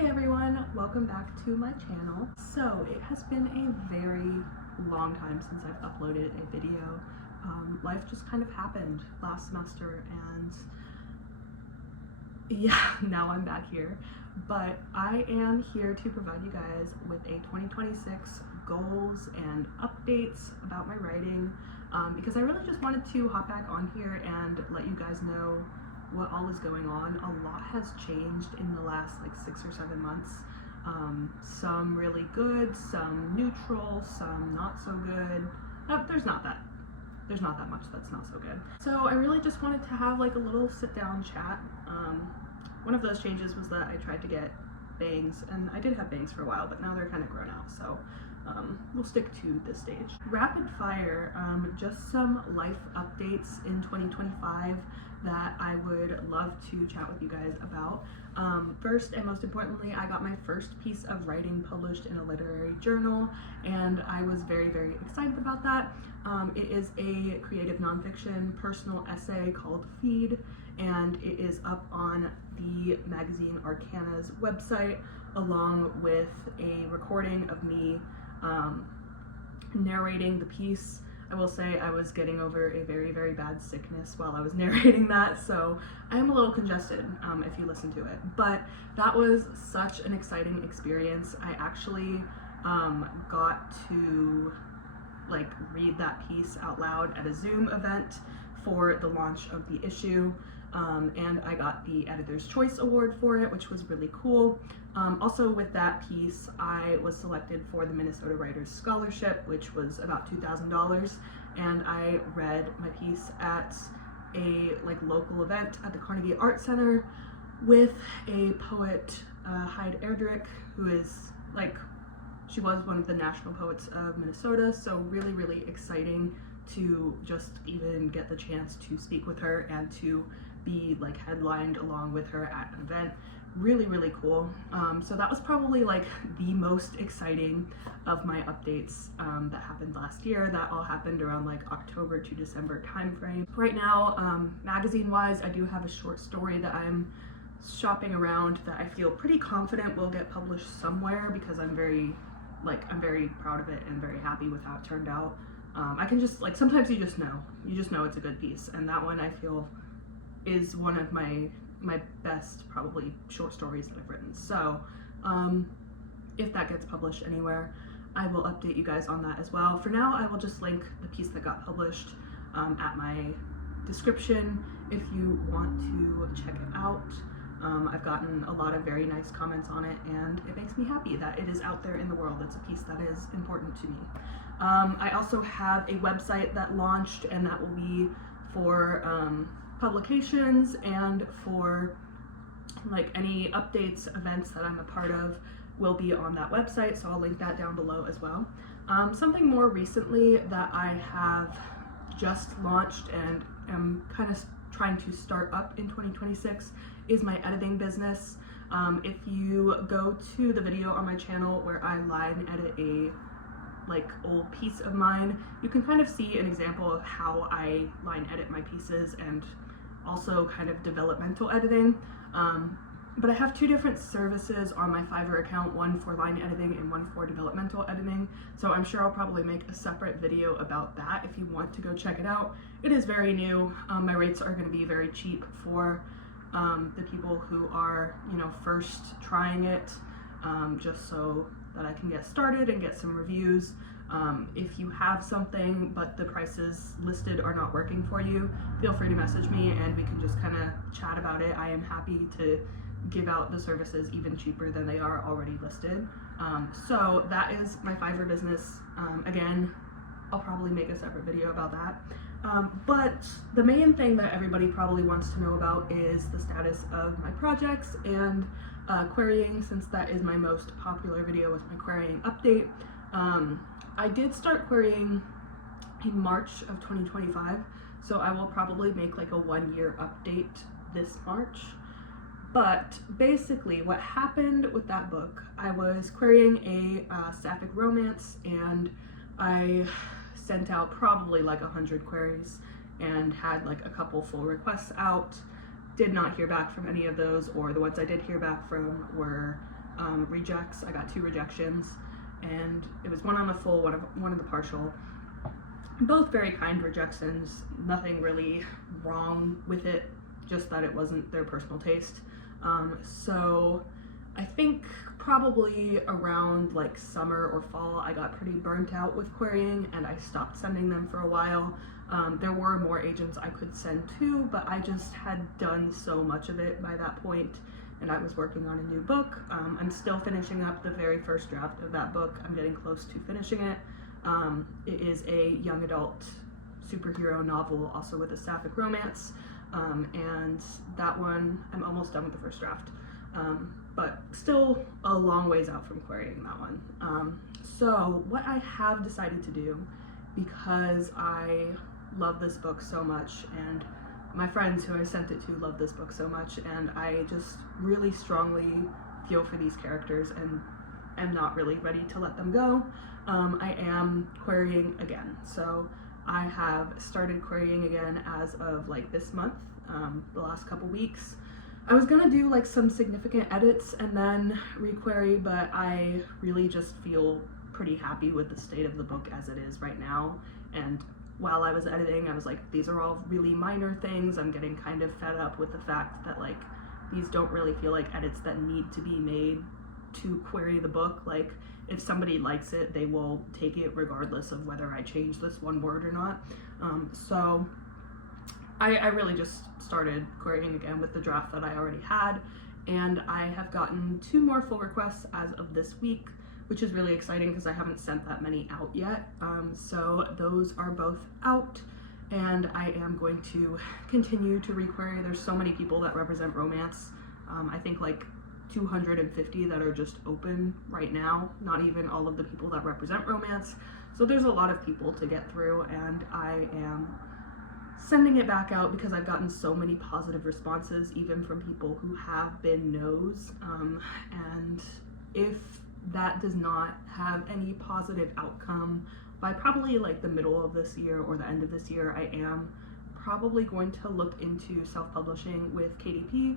Hey everyone, welcome back to my channel. So it has been a very long time since I've uploaded a video. Life just kind of happened last semester and yeah, now I'm back here. But I am here to provide you guys with a 2026 goals and updates about my writing because I really just wanted to hop back on here and let you guys know what all is going on. A lot has changed in the last like 6 or 7 months. Some really good, some neutral, some not so good. There's not that much that's not so good. So I really just wanted to have like a little sit down chat. One of those changes was that I tried to get bangs, and I did have bangs for a while, but now they're kind of grown out, so we'll stick to this stage. Rapid fire, just some life updates in 2025 that I would love to chat with you guys about. First and most importantly, I got my first piece of writing published in a literary journal, and I was very, very excited about that. It is a creative nonfiction personal essay called Feed, and it is up on the magazine Arcana's website, along with a recording of me narrating the piece. I will say I was getting over a very, very bad sickness while I was narrating that, so I am a little congested if you listen to it. But that was such an exciting experience. I actually got to like read that piece out loud at a Zoom event for the launch of the issue, and I got the Editor's Choice Award for it, which was really cool. Also with that piece, I was selected for the Minnesota Writers Scholarship, which was about $2,000, and I read my piece at a like local event at the Carnegie Art Center with a poet, Hyde Erdrich, who is like, she was one of the national poets of Minnesota, so really, really exciting to just even get the chance to speak with her and to be like headlined along with her at an event. Really, really cool. So that was probably like the most exciting of my updates that happened last year. That all happened around like October to December timeframe. Right now, magazine-wise, I do have a short story that I'm shopping around that I feel pretty confident will get published somewhere, because I'm very proud of it and very happy with how it turned out. I can just like, sometimes you just know it's a good piece, and that one I feel is one of my best probably short stories that I've written. So if that gets published anywhere, I will update you guys on that as well. For now, I will just link the piece that got published at my description if you want to check it out. I've gotten a lot of very nice comments on it, and it makes me happy that it is out there in the world. It's a piece that is important to me. I also have a website that launched, and that will be for publications and for like any updates, events that I'm a part of will be on that website, so I'll link that down below as well. Something more recently that I have just launched and am kind of trying to start up in 2026 is my editing business. If you go to the video on my channel where I line edit a like old piece of mine, you can kind of see an example of how I line edit my pieces and also kind of developmental editing. But I have two different services on my Fiverr account, one for line editing and one for developmental editing. So I'm sure I'll probably make a separate video about that if you want to go check it out. It is very new. My rates are going to be very cheap for the people who are, you know, first trying it, just so that I can get started and get some reviews. If you have something but the prices listed are not working for you, feel free to message me and we can just kind of chat about it. I am happy to give out the services even cheaper than they are already listed. So that is my Fiverr business. Again, I'll probably make a separate video about that. But the main thing that everybody probably wants to know about is the status of my projects and querying, since that is my most popular video with my querying update. I did start querying in March of 2025, so I will probably make like a 1-year update this March. But basically what happened with that book, I was querying a sapphic romance, and I sent out probably like 100 queries and had like a couple full requests out. Did not hear back from any of those, or the ones I did hear back from were rejects. I got 2 rejections, and it was one on the full, one on the partial. Both very kind rejections, nothing really wrong with it, just that it wasn't their personal taste. So I think probably around like summer or fall, I got pretty burnt out with querying and I stopped sending them for a while. There were more agents I could send to, but I just had done so much of it by that point, and I was working on a new book. I'm still finishing up the very first draft of that book. I'm getting close to finishing it. It is a young adult superhero novel, also with a sapphic romance, and that one, I'm almost done with the first draft, but still a long ways out from querying that one. So what I have decided to do, because I love this book so much, and my friends who I sent it to love this book so much, and I just really strongly feel for these characters and am not really ready to let them go, I am querying again. So I have started querying again as of like this month, the last couple weeks. I was gonna do like some significant edits and then requery, but I really just feel pretty happy with the state of the book as it is right now. And while I was editing, I was like, these are all really minor things. I'm getting kind of fed up with the fact that like these don't really feel like edits that need to be made to query the book. Like if somebody likes it, they will take it regardless of whether I change this one word or not. So I really just started querying again with the draft that I already had, and I have gotten 2 more full requests as of this week, which is really exciting because I haven't sent that many out yet. So those are both out, and I am going to continue to requery. There's so many people that represent romance. I think like 250 that are just open right now, not even all of the people that represent romance. So there's a lot of people to get through, and I am sending it back out because I've gotten so many positive responses, even from people who have been no's. And if that does not have any positive outcome by probably like the middle of this year or the end of this year, I am probably going to look into self-publishing with KDP,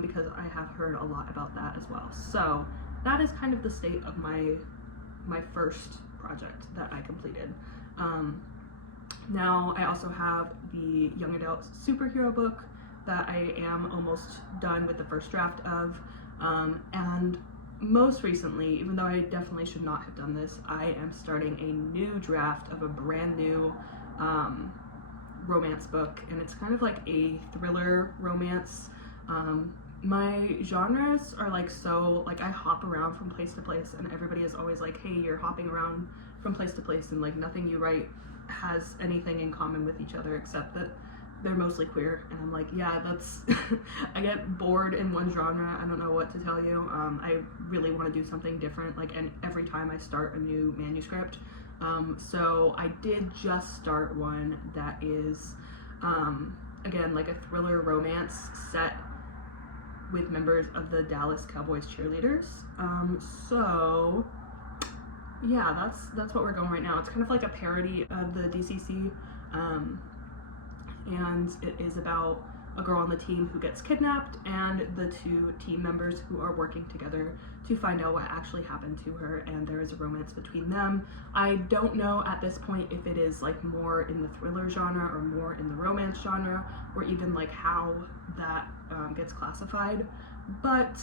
because I have heard a lot about that as well. So that is kind of the state of my first project that I completed. Now I also have the young adult superhero book that I am almost done with the first draft of, and most recently, even though I definitely should not have done this, I am starting a new draft of a brand new romance book, and it's kind of like a thriller romance. My genres are like so, like I hop around from place to place, and everybody is always like, hey, you're hopping around from place to place, and like nothing you write has anything in common with each other except that they're mostly queer. And I'm like, yeah, that's I get bored in one genre. I don't know what to tell you. I really want to do something different, like, and every time I start a new manuscript. So I did just start one that is again like a thriller romance set with members of the Dallas Cowboys cheerleaders. So yeah, that's what we're going right now. It's kind of like a parody of the DCC, and it is about a girl on the team who gets kidnapped and the 2 team members who are working together to find out what actually happened to her, and there is a romance between them. I don't know at this point if it is like more in the thriller genre or more in the romance genre, or even like how that gets classified, but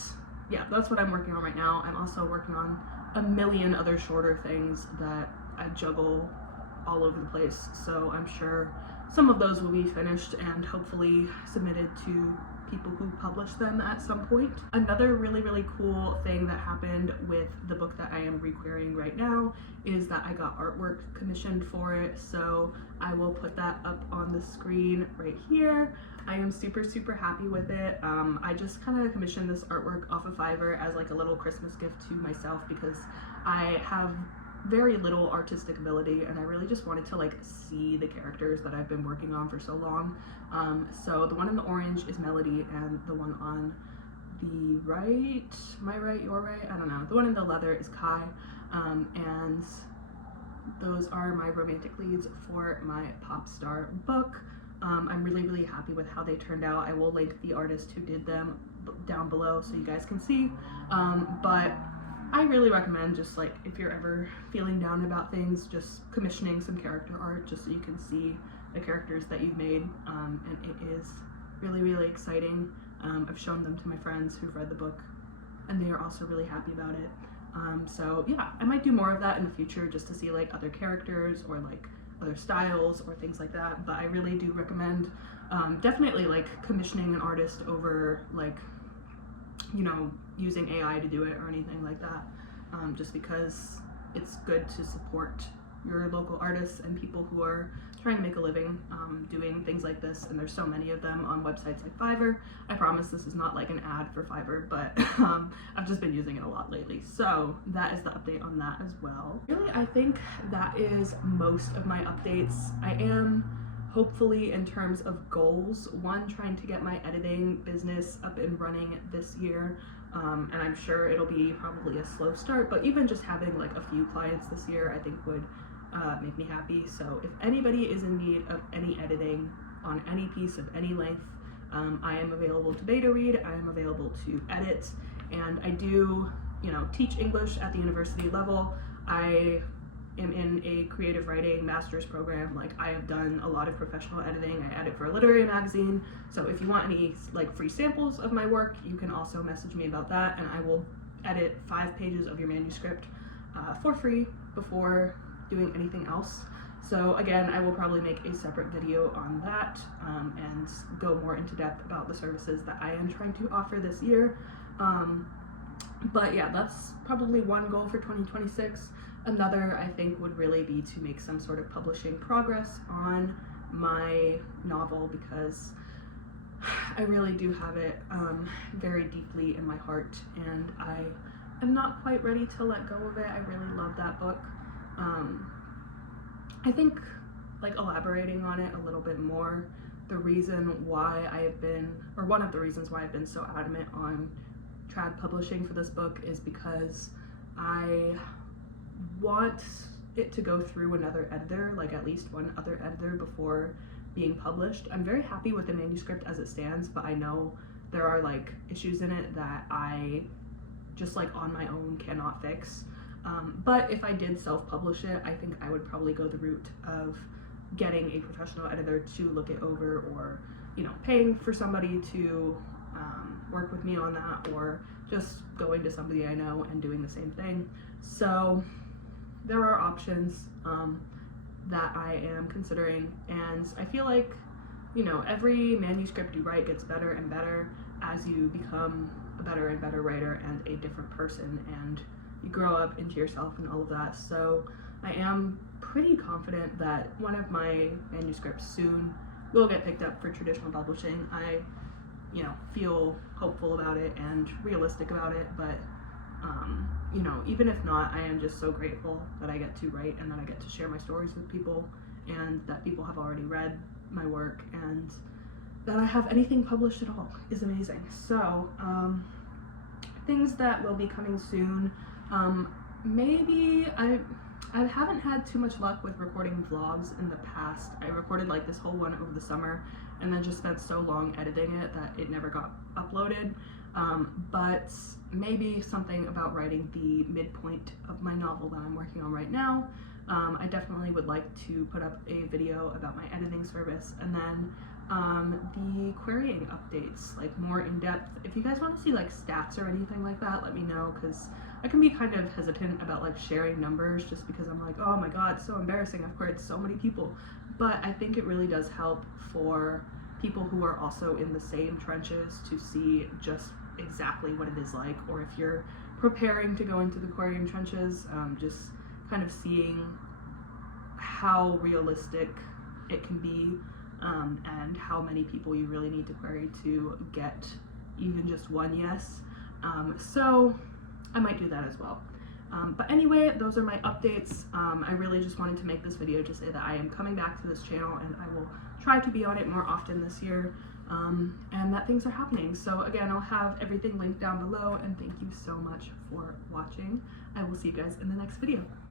yeah, that's what I'm working on right now. I'm also working on a million other shorter things that I juggle all over the place, so I'm sure some of those will be finished and hopefully submitted to people who publish them at some point. Another really, really cool thing that happened with the book that I am requerying right now is that I got artwork commissioned for it, so I will put that up on the screen right here. I am super, super happy with it. I just kind of commissioned this artwork off of Fiverr as like a little Christmas gift to myself because I have very little artistic ability, and I really just wanted to like see the characters that I've been working on for so long. So the one in the orange is Melody, and the one on the right, my right, your right, I don't know, the one in the leather is Kai, and those are my romantic leads for my pop star book. I'm really, really happy with how they turned out. I will link the artist who did them down below so you guys can see. But I really recommend, just like if you're ever feeling down about things, just commissioning some character art just so you can see the characters that you've made, and it is really, really exciting. I've shown them to my friends who've read the book, and they are also really happy about it. So yeah, I might do more of that in the future just to see like other characters or like other styles or things like that, but I really do recommend definitely like commissioning an artist over like, you know, using AI to do it or anything like that, just because it's good to support your local artists and people who are trying to make a living doing things like this, and there's so many of them on websites like Fiverr. I promise this is not like an ad for Fiverr, but I've just been using it a lot lately. So that is the update on that as well. Really, I think that is most of my updates. I am hopefully, in terms of goals, one, trying to get my editing business up and running this year, and I'm sure it'll be probably a slow start, but even just having like a few clients this year I think would make me happy. So if anybody is in need of any editing on any piece of any length, I am available to beta read, I am available to edit, and I do, you know, teach English at the university level. I am in a creative writing master's program. Like, I have done a lot of professional editing. I edit for a literary magazine, so if you want any like free samples of my work, you can also message me about that, and I will edit 5 pages of your manuscript for free before doing anything else. So again, I will probably make a separate video on that, and go more into depth about the services that I am trying to offer this year. But yeah, that's probably one goal for 2026. Another, I think, would really be to make some sort of publishing progress on my novel, because I really do have it very deeply in my heart, and I am not quite ready to let go of it. I really love that book. I think, like, elaborating on it a little bit more, the reason why I have been, or one of the reasons why I've been so adamant on trad publishing for this book, is because I want it to go through another editor, like at least one other editor, before being published. I'm very happy with the manuscript as it stands, but I know there are like issues in it that I just like on my own cannot fix. But if I did self-publish it, I think I would probably go the route of getting a professional editor to look it over, or, you know, paying for somebody to work with me on that, or just going to somebody I know and doing the same thing. So there are options that I am considering, and I feel like, you know, every manuscript you write gets better and better as you become a better and better writer and a different person, and you grow up into yourself and all of that. So I am pretty confident that one of my manuscripts soon will get picked up for traditional publishing. I, you know, feel hopeful about it and realistic about it, but you know, even if not, I am just so grateful that I get to write and that I get to share my stories with people, and that people have already read my work, and that I have anything published at all is amazing. So things that will be coming soon, maybe I haven't had too much luck with recording vlogs in the past. I recorded like this whole one over the summer and then just spent so long editing it that it never got uploaded. But maybe something about writing the midpoint of my novel that I'm working on right now. I definitely would like to put up a video about my editing service, and then the querying updates, like more in depth. If you guys want to see like stats or anything like that, let me know, because I can be kind of hesitant about like sharing numbers, just because I'm like, oh my god, it's so embarrassing, I've queried so many people. But I think it really does help for people who are also in the same trenches to see just exactly what it is like, or if you're preparing to go into the querying trenches, just kind of seeing how realistic it can be, and how many people you really need to query to get even just one yes. So I might do that as well. But anyway, those are my updates. I really just wanted to make this video to say that I am coming back to this channel, and I will try to be on it more often this year, and that things are happening. So again, I'll have everything linked down below, and thank you so much for watching. I will see you guys in the next video.